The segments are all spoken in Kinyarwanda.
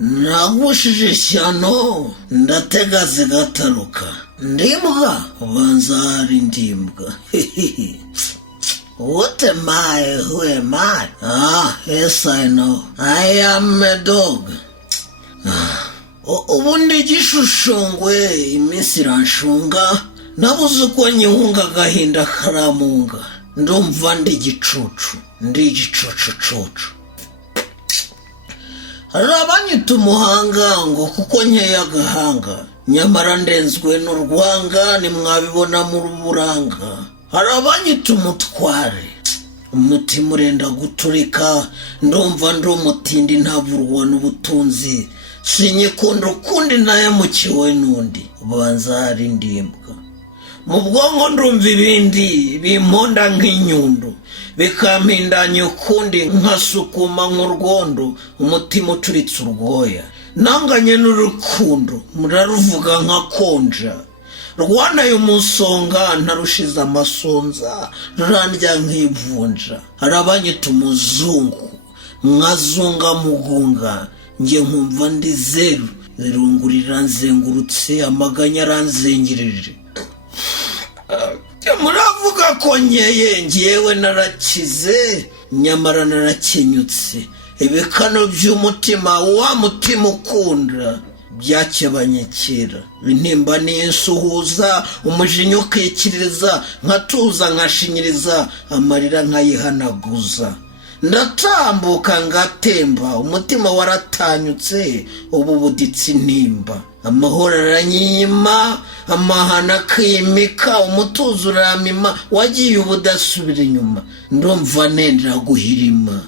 nagushije ishyano ndatega zigataruka. Ndimbwa ubanza hari ndimbwa. What am I? Who am I? Yes, I know. I am a dog. Ubundi igishushushungwe iminsi iranshunga, nabuze uko nyihunga agahinda karamunga. Ndumva ndi igicucu, ndi igicucucucu. Hari abanyita umuhanga ngo kuko nkeye agahanga, nyamara ndenzwe n'urwanga nimwabibona mu ruburanga. Hari abanyita umutware, umutima urenda guturika, ndumva ndi umutindi ntaburwa n'ubutunzi. Sinyikunda ukundi nahemukiwe n'undi, ubanza hari ndimbwa. Mu bwonko ndumva ibindi bimponda nk'inyundo, bikampindanya ukundi nkasukuma nk'urwondo, umutima ucuritse urwoya. Nanganye n'urukundo muraruvuga nkakonja, rwanaye umusonga ntarushize amasonza, rurandya nk'ivunja. Hari abanyita umuzungu nkazunga mugunga, nge nkumva ndi zeru, zirungura iranzengurutse, amaganya aranzengereje. Muravuga ko nkeye, ngewe narakize nyamara narakenyutse. Ibikano by'umutima, wa mutima ukunda, byakebanye kera. Intimba n'insuhuza, umujinya ukikiriza, nkatuza nkashinyiriza, amarira nkayihanaguza. Ndatambuka ngatemba, umutima waratanyutse, ubu buditse intimba. Amahoro aranyima, amahana akimika, umutuzo uramima, wagiye ubudasubira inyuma. Ndumva nendera guhirima,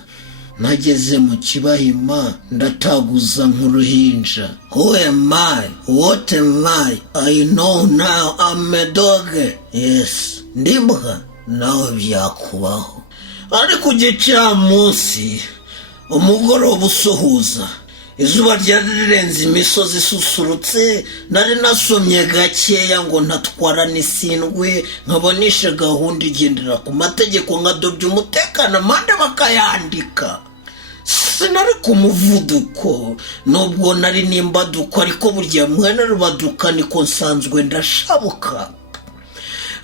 nageze mu kibahima, ndataguza nk'uruhinja. Who am I? What am I? I know now I'm a dog. Yes, ndimbwa nawe byakubaho. Ariko igicamunsi umugoroba usuhuza, izuba ryari rirenze imisozi isusurutse, nari nasomye gakeya ngo ntatwara n'isindwe, nkabonisha gahunda igendera ku mategeko, nkadobya umutekano amande bakayandika. Sinari ku muvuduko nubwo nari n'imbaduko, ariko burya mwene rubaduka niko nsanzwe ndashabuka.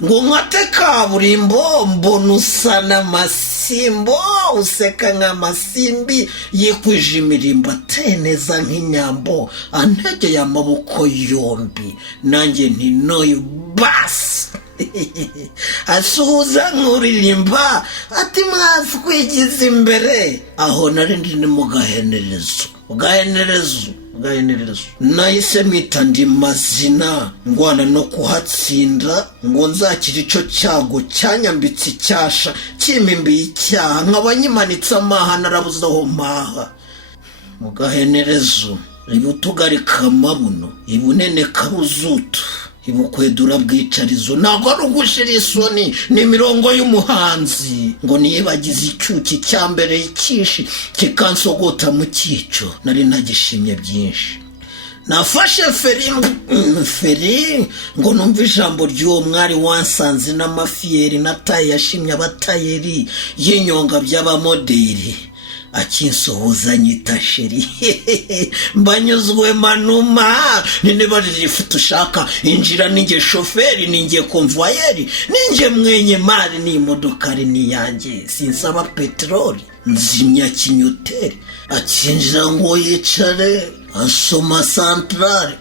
Ngo nkate kaburimbo mbona usa n'amasimbo, useka nk'amasimbi, yikwije imirimbo ateye neza nk'inyambo, antegeye amaboko yombi, nanjye nti noyu basi. Asuhuza nk'uririmba ati mwazi kwigiza imbere. Aho nari ndi ni mu gahenerezo. Nahise mpita ndi mazina, ngwana no kuhatsinda, ngo nzakira ico cyago cyanyambitse icyasha, kimimbiye icyaha, nkaba nyimanitse amaha narabuze aho mpaha. Mu gahenerezo ibutugarika amabuno, ibuneneka buzutu, ibukwedura bwicarizo, ntabwo ari ugushira isoni, ni imirongo y'umuhanzi. Ngo niyibagize icyuki cya mbere ikishi, kikansogota mu cyico, nari nagishimye byinshi. Nafashe feri ngo numva ijambo ry'uwo mwari wansanze n'amafiyeri, nataye yashimye abatayeri, y'inyonga by'abamoderi, akinsuhuza nyita sheri. Mbanyuzwe manuma, niba ririfuta ushaka injira, ninjye shoferi, ninjye konvoyeri, ninjye mwenye mari, ni imodokari ni yanjye, sinsaba peteroli, nzimya kinyoteri. Akinjira ngo yicare, asoma santrale.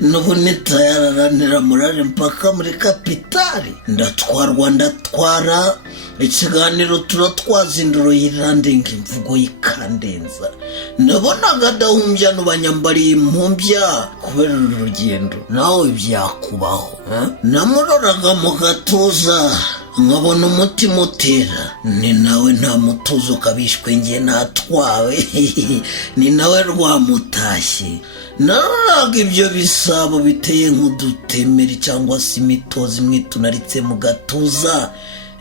Nubu nitayararanira murare mpaka muri kapitali. Ndatwara ikiganiro turatwazinduro yirandinga imvugo yikandenza. Nabonaga dahumbya n'ubanyambariye impumbya kubera urugendo. Nawe byakubaho. Namuroraga mu gatuza, nkabona umutima utera, ni nawe nta mutuzo kabishwe nge natwawe. Ni nawe rwamutashye. Naroraga ibyo bisabo biteye nk'udutemeri cyangwa se imitozi imwe tunaritse mu gatuza,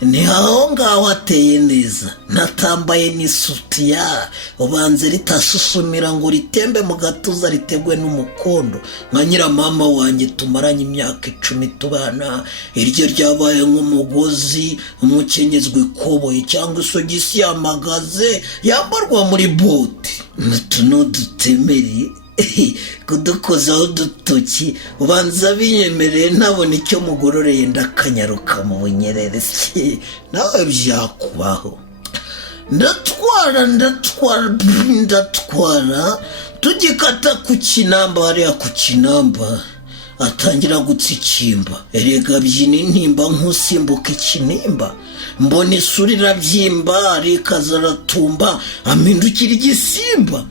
ni aho ngaho ateye neza, natambaye n'isutiya ubanze ritasusumira ngo ritembe mu gatuza ritegwe n'umukondo nka nyiramama wanjye tumaranye imyaka 10 tubana. Iryo ryabaye nk'umugozi umukenyezwa ikoboyi cyangwa isogisi yamagaze yambarwa muri bote n'utuno dutemeri kudukozaho udutoki ubanza binyemereye ntabona icyo mugororeye ndakanyaruka mu bunyerere. nawe byakubaho. ndatwara tugikata ku kinamba, hariya ku kinamba atangira gutsikimba. Erega byina intimba nk'usimbuka ikinimba, mbona isura irabyimba arikaza aratumba amindukira igisimba.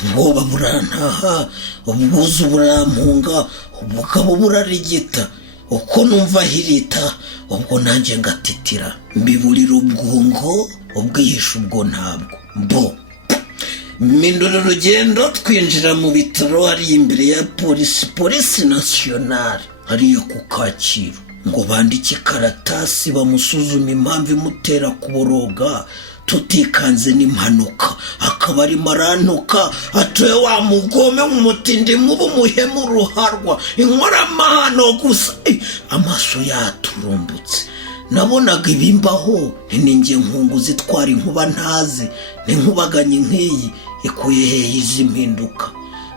ubwoba burantaha, ubwuzu burampunga, ubugabo burarigita, uko numva hirita ubwo nanjye ngatitira, mbiburira ubwungo ubwihisha ubwo ntabwo mbo. Mindura urugendo twinjira mu bitaro, hari imbere ya polisi nasiyonari hariya ku Kacyiru, ngo bandike ikaratasi bamusuzuma impamvu imutera kuboroga tutikanze n'impanuka. akaba ari marantuka atuye wa mugome mu mutindi mubu muhemu ruharwa inkoramahano gusa. amaso yaturumbutse nabonaga ibimbaho, ninjye nkungu zitwara inkuba ntazi, n'inkubaganye nk'iyi ikuye hehe izi mpinduka.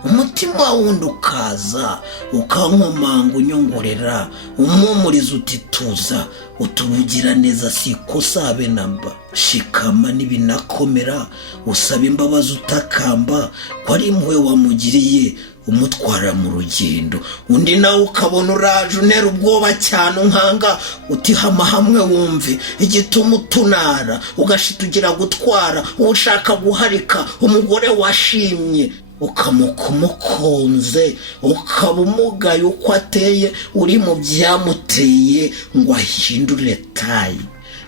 umutima wundi ukaza ukankomanga unyongorera, umumuriza uti tuza, utubugira neza sikosa habe namba. shikama n'ibinakomera usaba imbabazi utakamba, ko ari impuhwe wamugiriye umutwara mu rugendo. undi nawe ukabona uraje unera ubwoba cyane unkanga, utihama hamwe wumve igituma utunara, ugashitugira gutwara ushaka guharika umugore washimye, ukamuka umukunze, ukaba umugaye uko ateye, uri mu byamuteye ngo ahindure tayi.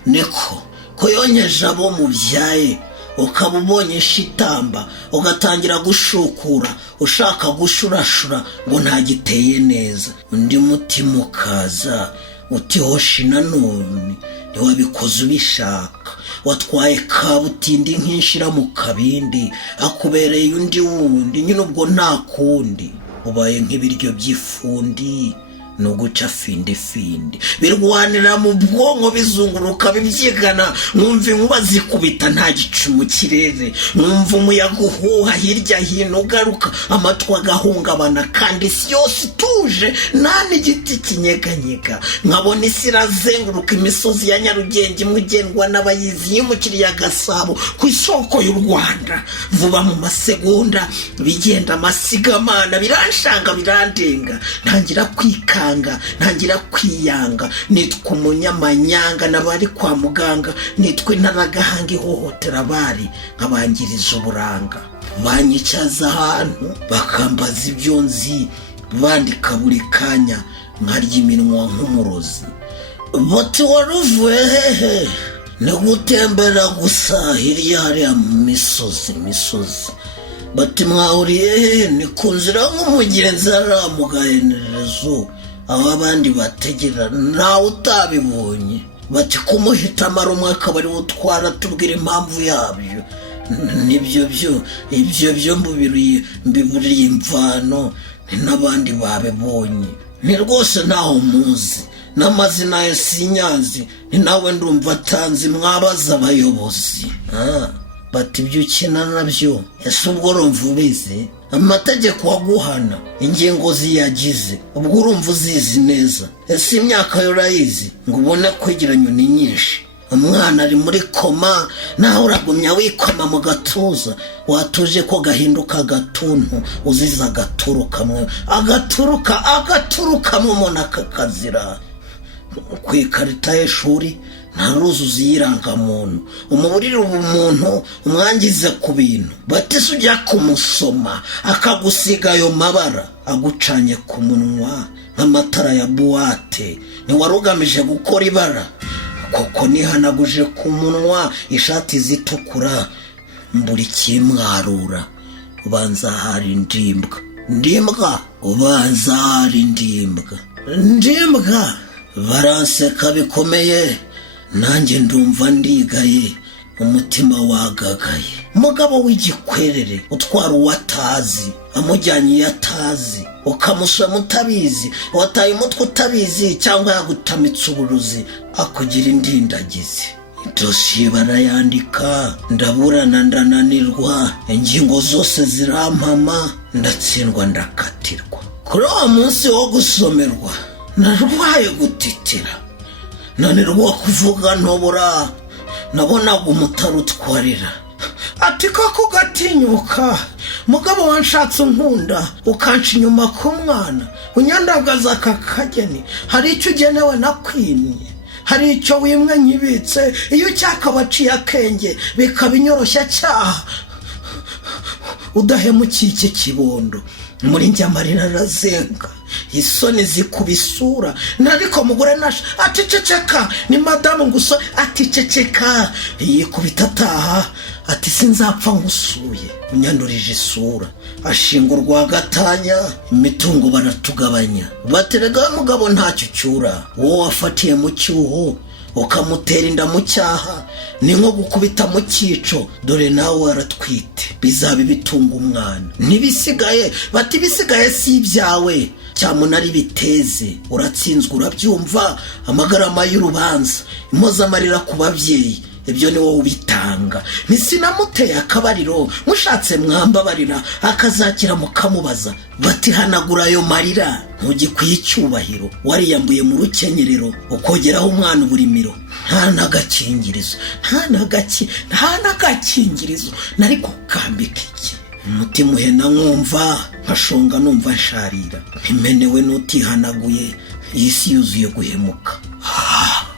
niko ko yonyeje abo mubyaye, ukaba ubonye shitamba ugatangira gushukura ushaka gushurashura ngo ntagiteye neza. undi mutima ukaza uti hoshi nanone ntiwabikoze ubishaka, watwaye kabutindi nk'inshira mu kabindi, akubereye undi wundi nyine ubwo nta kundi, ubaye nk'ibiryo by'ifundi nuguca findi birwanira mu bwonko bizunguruka bibyigana, mwumva inkuba zikubita nta gicu mu kirere, mwumva umuyaga uhuha hirya hino ugaruka, amatwi agahungabana kandi isi yose ituje nta n'igiti kinyeganyega. nkabona isi irazenguruka imisozi ya Nyarugenge imugendwa n'abayizi yimukiriye Gasabo ku isoko y'u Rwanda. vuba mu masegonda bigenda amasigamana, biranshanga birandenga, ntangira kwikanga ntangira kwiyanga, nitwa umunyamanyanga n'abari kwa muganga, nitwa intaragahanga ihohotera abari nkabangiriza uburanga. banyicaza ahantu bakambaza ibyo nzi, bandika buri kanya nkarya iminwa nk'umurozi. bati waruvuye hehe? ni gutembera gusa hirya hariya mu misozi. bati mwahuriye hehe? ni ku nzira nk'umugenzi hariya mu gahenerezo aho abandi bategera nawe utabibonye. bati kumuhita amara umwe akaba ari utwara, tubwira impamvu yabyo. ibyo byo mbiburiye imvano, ni n'abandi babibonye, ni rwose ntaho muzi, n'amazina ye sinyazi, ni nawe ndumva atanzi, mwabaza abayobozi. bati ibyo ukina nabyo ese ubwo urumva ubizi? amategeko waguhana ingingo ziyagize ubwo urumva uzizi neza? ese imyaka yo urayizi ngo ubone kwigira nyoni nyinshi? umwana ari muri koma nawe uragumya wikoma mu gatuza, watuje ko gahinduka agatuntu uziza agaturu kamwe, agaturuka mu mona kakazira. ku ikarita y'ishuri ntaruzuza iyirangamuntu, umuburire ubumuntu umwangize ku bintu. batise ujya kumusoma akagusiga ayo mabara agucanye ku munwa nk'amatara ya buwate, ntiwari ugamije gukora ibara koko nihanaguje ku munwa ishati zitukura, mbura ikimwarura. ubanza hari ndimbwa ubanza hari ndimbwa baranseka bikomeye, nanjye ndumva ndigaye, umutima wagagaye. Mugabo w'igikwerere utwara uwatazi, amujyanye iyo atazi, ukamusura mutabizi, wataye umutwe utabizi cyangwa yagutamitse uburuzi akugira indindagizi. Dosiye barayandika, ndaburana ndananirwa, ingingo zose zirampama, ndatsindwa ndakatirwa. Kuri uwo munsi wo gusomerwa narwaye gutitira, nanirwa kuvuga ntobura, nabonaga umutarutwarira. Ati koko gatinyuka, mugabo wanshatse unkunda, ukanca inyuma ku mwana, unyandagaza aka kageni, hari icyo ugenewe nakwimye, hari icyo wimwe nyibitse, iyo cyakabaciye akenge bikaba inyoroshya cyaha. Udahemukiye iki kibondo, muri njye amarira arazenga, isoni zikubisura. Nariko mugore nasha ati ceceka, ni madamu nguso ati ceceka, yikubita ataha ati sinzapfa ngusuye, unyandurije isura. Ashinga urwagatanya, imitungo baratugabanya, baterega mugabo ntacyo cyura, wowe wafatiye mu cyuho ukamutera inda mu cyaha, ni nko gukubita mu cyico, dore nawe waratwite, bizaba bitunga umwana. Nibisigaye bati bisigaye si ibyawe, cyamunari biteze, uratsinzwe urabyumva, amagarama y'urubanza, impozamarira ku babyeyi, ibyo ni wowe ubitanga. Ntisinamuteye akabariro, mushatse mwambabarira, akazakira mukamubaza. Bati hanagura ayo marira, ntugikwiye icyubahiro, wariyambuye mu rukenyerero, ukogeraho umwana uburimiro. Nta n'agakingirizo nari gukambika iki. Umutima uhena nkumva, nkashonga numva nsharira, ntimenewe n'utihanaguye, iyi si yuzuye guhemuka.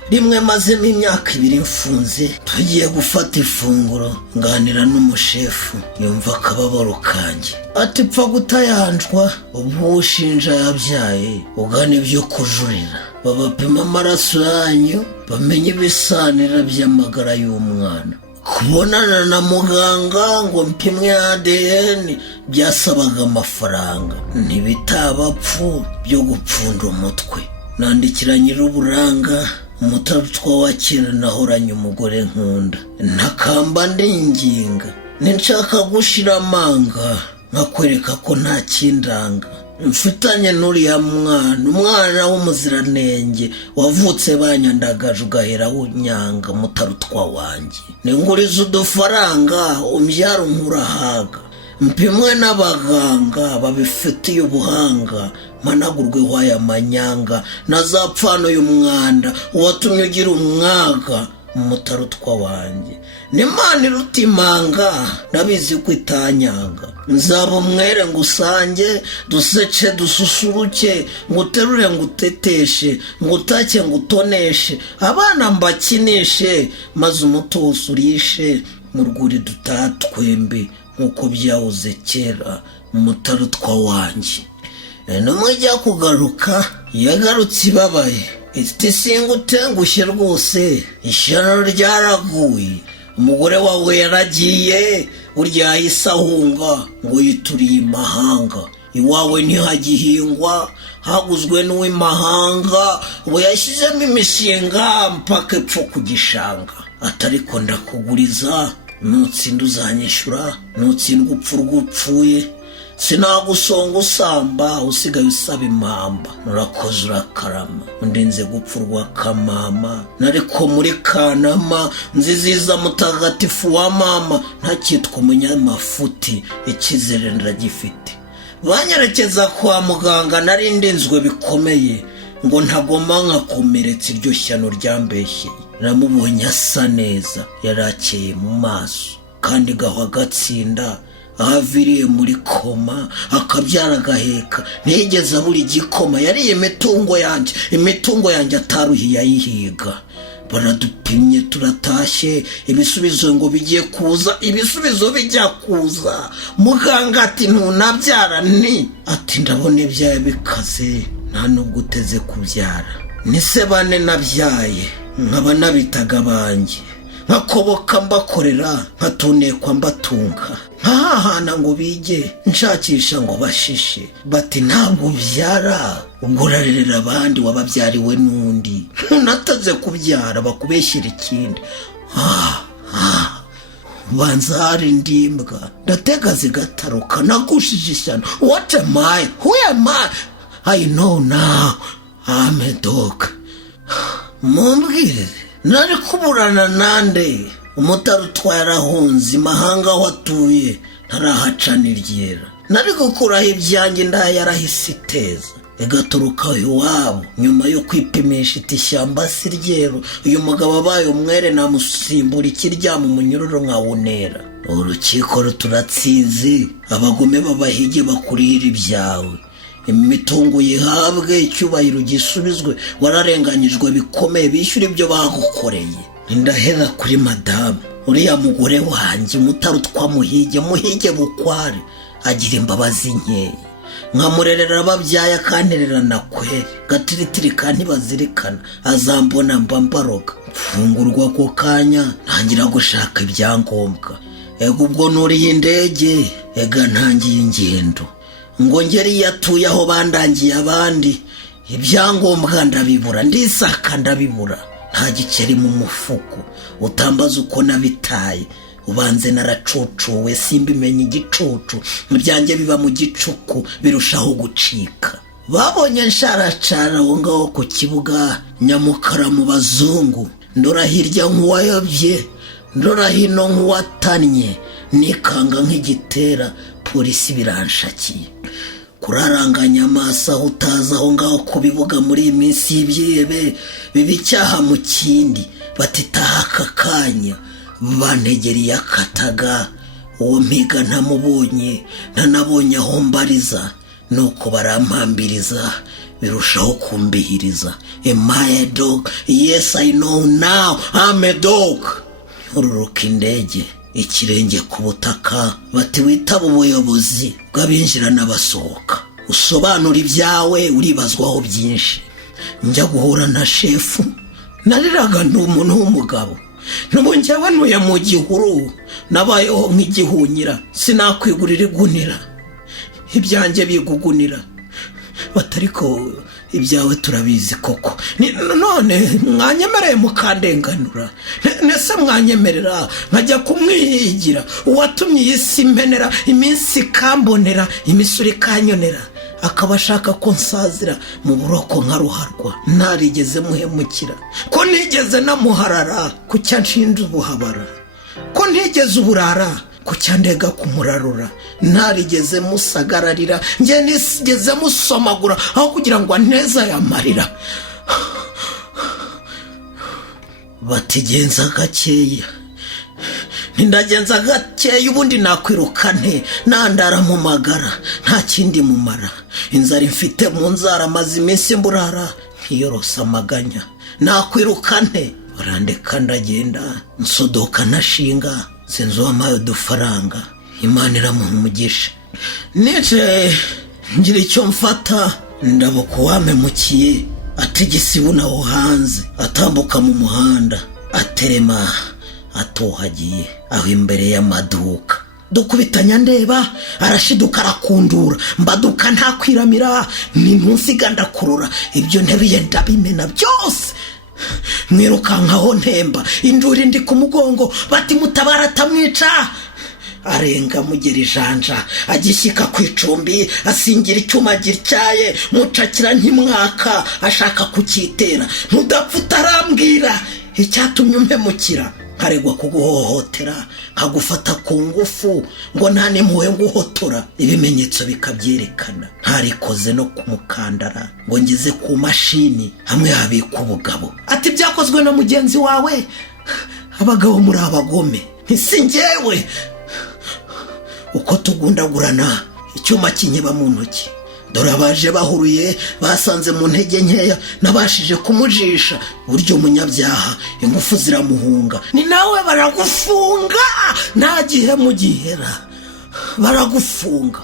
Rimwe mazemo imyaka 2 mfunze, tugiye gufata ifunguro, nganira n'umushefu, yumva akababaro kanjye. Ati pfa gutayanjwa, ubu ushinja yabyaye, ugana ibyo kujurira, babapima amaraso yanyu, bamenye ibisanira by'amagara y'umwana. Kubonana na muganga ngo mpimwe ADN byasabaga amafaranga, ntibitabapfu byo gupfunda umutwe. Nandikira nyir'uburanga, umutarutwa wa kera nahoranye umugore nkunda, ntakamba ndinginga, ninshaka gushira amanga, nkakwereka ko nta kindanga. Mfitanye n'uriya umwana w'umuziranenge, wavutse banyandagaje ugahera unyanga, mutarutwa wanjye. Ninguriza udufaranga, umbyara nkurahaga, mpimwe n'abaganga babifitiye ubuhanga, managurweho aya manyanga, nazapfana uyu mwanda uwatumye ugira umwaga, mutarutwa wanjye. N'Imana iruta imanga, nabizi ko itanyanga, nzaba umwere ngusange, dusece dususuruke, nguterure nguteteshe, ngutake ngutoneshe, abana mbakinishe, maze umutuzo urishe, mu rwuri dutaha twembi nk'uko byahoze kera, mutarutwa wanjye. Numujya kugaruka, yagarutse ibabaye, iti singutengushye rwose, ishyano ryaraguye, umugore wawe yaragiye, burya yahise ahunga ngo yituriye imahanga. Iwawe ntihagihingwa, haguzwe n'uw'imahanga, ubu yashyizemo imishinga mpaka epfo ku gishanga. Atariko ndakuguriza, nutsinda uzanyishyura, nutsindwa upfu rwupfuye, sinagusonga usamba, usigaye usaba impamba. Nurakoze urakarama, undinze gupfurwa kamama, nariko muri Kanama, nziziza mutagatifu wa mama, ntakitwa umunyamafuti, ikizere ndagifite. Banyerekeza kwa muganga, nari ndinzwe bikomeye, ngo ntagomba nkakomeretsa iryo shyano ryambeshyeye. Namubonye asa neza, yarakeye mu maso, kandi gahwa gatsinda, ahaviriye muri koma, akabyara agaheka, ntiyigeze abura igikoma. Yariye imitungo yanjye ataruhiye ayihiga. Baradupimye turatashye, ibisubizo ngo bigiye kuza, ibisubizo bijya kuza. Muganga ati ntunabyara, ati ndabona ibyaye bikaze, nta nubwo uteze kubyara. Ni se bane nabyaye, nkaba nabitaga banjye, nkakoboka mbakorera, nkatunekwa mbatunga, nkahahana ngo bige, nshakisha ngo bashishe. Bati ntabwo ubyara, ubwo urarerera abandi wababyariwe n'undi. unataze kubyara bakubeshyira ikindi. Banza hari ndimbwa ndatega zigataruka nagushije ishyano. What am I? Who am I know now. I'm a dog. Mumbwire nari kuburana nande umutari utwaye arahunze imahanga aho atuye ntarahacana iryera. Nari gukuraho ibyanjye ndaya yarahise iteza igaturuka iwabo nyuma yo kwipimisha iti ishyamba si ryeru. Uyu mugabo abaye umwere namusimbura ikiryamo umunyururu nkawunera. Urukiko ruturatsinze abagome babahige bakurira ibyawe. Imitungo yihabwe icyubahiro gisubizwe. Wararenganyijwe bikomeye bishyura ibyo bagukoreye. Ndahera kuri madamu uriya mugore wanjye mutarutwa muhige bukware agira imbabazi nkeya. Nkamurerera ababyaye akanterera na kweri gatiritiri kantibazirikana azambona mbaroga. Mfungurwa ako kanya ntangira gushaka ibyangombwa. Ego ubwo nuriye indege ega ntangiye ingendo ngo ngere yatuye aho bandangiye abandi. Ibyangombwa ndabibura ndisaka ndabibura nta giceri mu mufuko. Utambaza uko nabitaye ubanze naracocowe simbimenye igicucu. Ibyanjye biba mu gicuku birushaho gucika. Babonye nsharacara aho ngaho ku kibuga Nyamukara mu bazungu. Ndora hirya nk'uwayobye ndora hino nk'uwatanye nikanga nk'igitera. Polisi biranshakiye kuraranganya amaso aho utaza aho ngaho ku bibuga muri iyi minsi y'ibyihebe biba icyaha mu kindi. Batitaha aka kanya bantegereye akataga. Uwo mpiga ntamubonye ntanabonye aho mbariza nuko barampambiriza birushaho kumbihiriza. Am I a dog? Yes, I know now I'm a dog. Ururuka indege ikirenge ku butaka bati witaba ubuyobozi bw'abinjira n'abasohoka usobanura ibyawe uribazwaho byinshi. Njya guhura na shefu nariraga ndi umuntu w'umugabo. Nubu njyewe ntuye mu gihuru nabayeho nk'igihunyira sinakwigurira igunira. Ibyanjye bigugunira batariko ibyawe turabizi koko. None mwanyemereye mukandenganura nese mwanyemerera nkajya kumwihigira uwatumye iyi si mpenera iminsi kambonera imisuri kanyonera akaba ashaka ko nsazira mu buroko nka ruharwa. Ntarigeze muhemukira ko nigeze namuharara ku cyanshinja ubuhabara. Ko ntigeze uburara ku cyandega kumurarura. Ntarigeze musagararira njye nigeze musomagura aho kugira ngo anteza yamarira. Batigenza gakeya nindagenza gakeya ubundi nakwirukane nandara mu magara nta kindi mumara. Inzara mfite mu nzara maze iminsi mburara nkiyorosa amaganya. Nakwirukane barandeka ndagenda nsodoka nashinga sinzi uwamaye udufaranga. Imana iramuha umugisha. Nije ngira icyo mfata ndabuka uwamemukiye atigisi bunaho hanze atambuka mu muhanda aterema atohagiye aho imbere y'amaduka. Dukubitanya ndeba arashiduka arakundura mbaduka ntakwiramira nintunsiga ndakurura. Ibyo ntebiye ndabimena byose mwirukankaho ntemba induri ndi ku mugongo bati mutabara atamwica. Arenga mugera ijanja agishyika ku icumbi asingira icyuma gityaye mucakira nk'imwaka ashaka kukitera. Ntudapfa utarambwira icyatumye umpemukira nkaregwa kuguhohotera nkagufata ku ngufu ngo nta n'impuhwe nguhotora. Ibimenyetso bikabyerekana ntarikoze no kumukandara ngo ngeze ku mashini hamwe habika ubugabo. Ati byakozwe na mugenzi wawe. Abagabo muri abagome ntisi njyewe. Uko tugundagurana icyuma kinyeba mu ntoki. Dore abaje bahuruye basanze mu ntege nkeya nabashije kumujisha. Buryo umunyabyaha ingufu ziramuhunga. Ni nawe baragufunga nta gihe mu gihera baragufunga.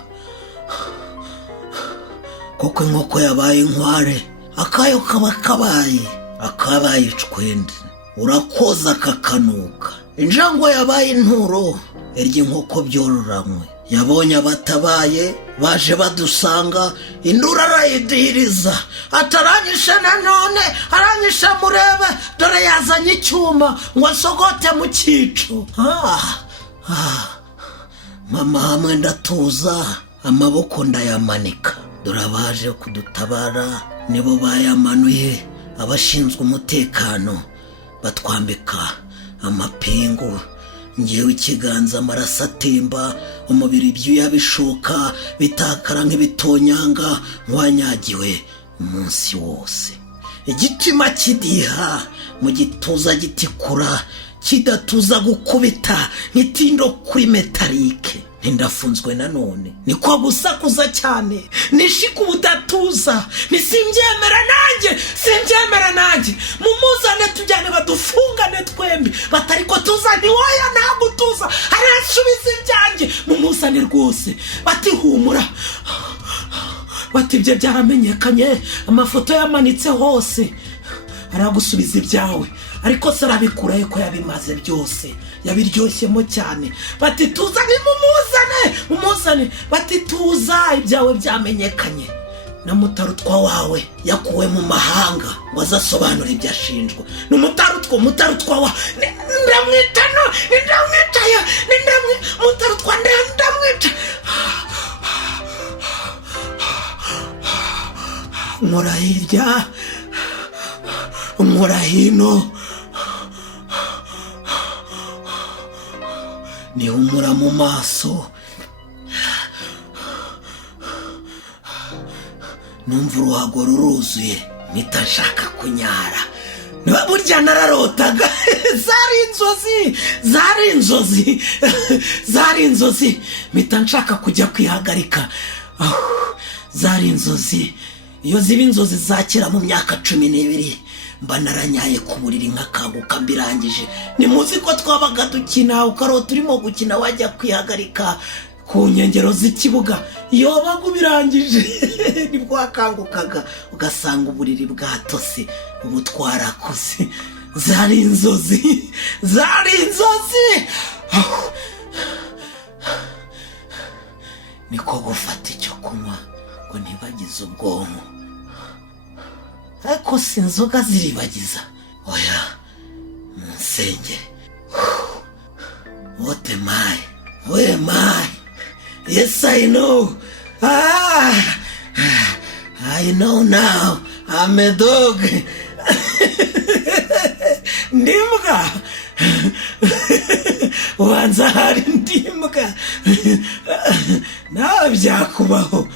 Koko inkoko yabaye inkware akayo kaba akabaye icwende urakoza kakanuka. Injangwe yabaye inturo iry'inkoko byororanywe. Yabonye abatabaye baje badusanga, induru arayidihiriza, ataranyishe nanone, aranyishe murebe, dore yazanye icyuma ngo asogote mu cyico. Mama hamwe ndatuza, amaboko ndayamanika. Dore abaje kudutabara nibo bayamanuye, abashinzwe umutekano batwambika amapingu. Ngewe ikiganza amaraso atemba, umubiri ibyuya bishoka bitakara nk'ibitonyanga, nwanyagiwe umunsi wose. Igitima kidiha mu gituza gitikura, kidatuza gukubita nk'itindo kuri metalike. Ndafunzwe nanone, niko gusakuza cyane, nishika ubudatuza, simbyemera nanjye, mumuzane tujyane badufungane twembi. Batariko tuza ni woya ntabwo tuza, arasubiza ibyanjye, mumuzane rwose. Bati humura, bati ibyo byaramenyekanye, amafoto yamanitse hose, aragusubiza ibyawe. Ariko sarabikuraye ko yabimaze byose, yabiryoshyemo cyane. Bati tuza ni mumuzane, bati tuza ibyawe byamenyekanye. Na mutarutwa wawe yakuwe mu mahanga ngo azasobanura ibyo ashinjwa. Mutarutwa wa ndamwita mutarutwa ndamwita. Nkora hirya, nkora hino, nihumura mu maso, numva uruhago ruruzuye, mpita nshaka kunyara. Niba burya nararotaga, zari inzozi, mpita nshaka kujya kwihagarika. Zari inzozi, iyo ziba inzozi zakira mu myaka 12, mba naranyaye ku buriri nkakanguka mbirangije. Nimuzi ko twabaga dukina, ukarota urimo gukina wajya kwihagarika ku nkengero z'ikibuga, iyo wabaga ubirangije nibwo wakangukaga ugasanga uburiri bwatose, ubu twarakuze. Zari inzozi. Niko gufata icyo kunywa ngo ntibagize ubwonko, ariko si inzoga ziribagiza, oya munsengere. What am I? Where am I? Yes, I know. I know now. I'm a dog. Ndimbwa. Wanza hari ndimbwa. Nawe byakubaho.